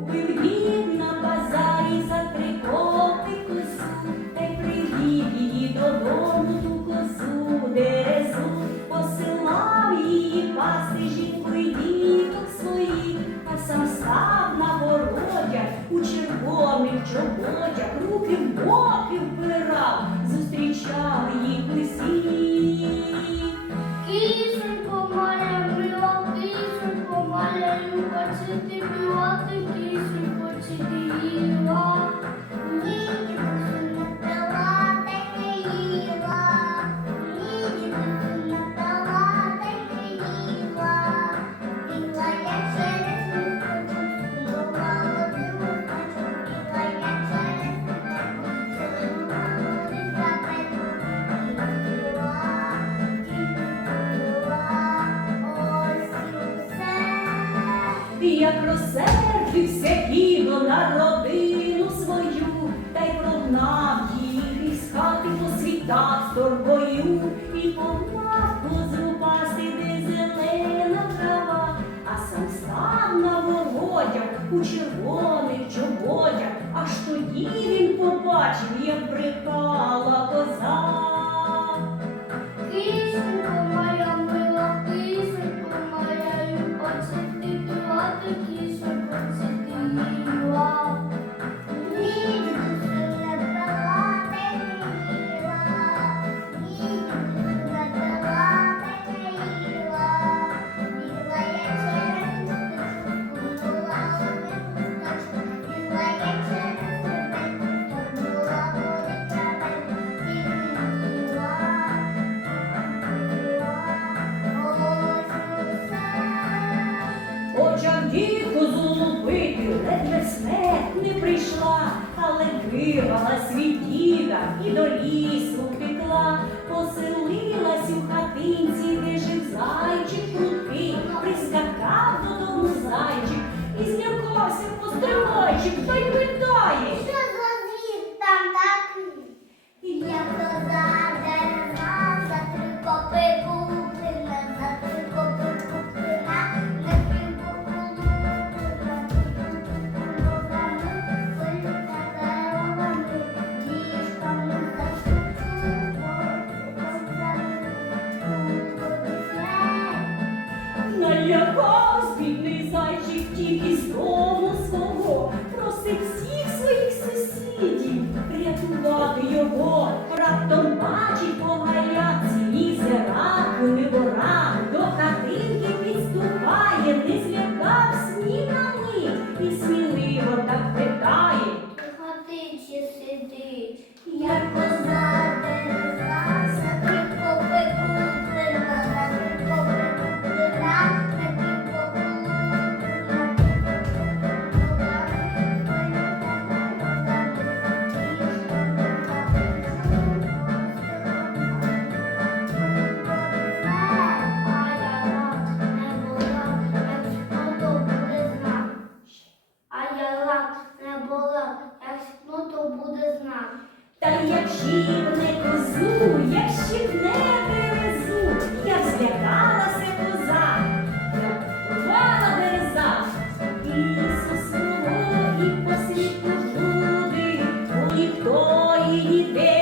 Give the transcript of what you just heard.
Купив дід на базарі за три копи косу, та й привів її додому ту козу дерезу, посилав її пасти жінку діток своїх, а сам став на городях у червоних чоботях, руки в боки впирав, зустрічав їх усіх. Як розсердився дідо на родину свою, та й прогнав їх із хати по світах торбою, і погнав козу пасти, де зелена трава, а сам став на володях у червоних чоботях, аж тоді він побачив, як брехала коза. діти, ледве смерть не прийшла, але вирвала свій діда і до лісу втекла, поселилась у хатинці, де жив зайчик прудкий, прискакав додому зайчик і злякався постригайчик, та й питає. Hallelujah. зна. Та як не козу, якщо б не березу, як злякалася коза, як порвала береза, Ісус і послідку жуди, у ніхто і ніде.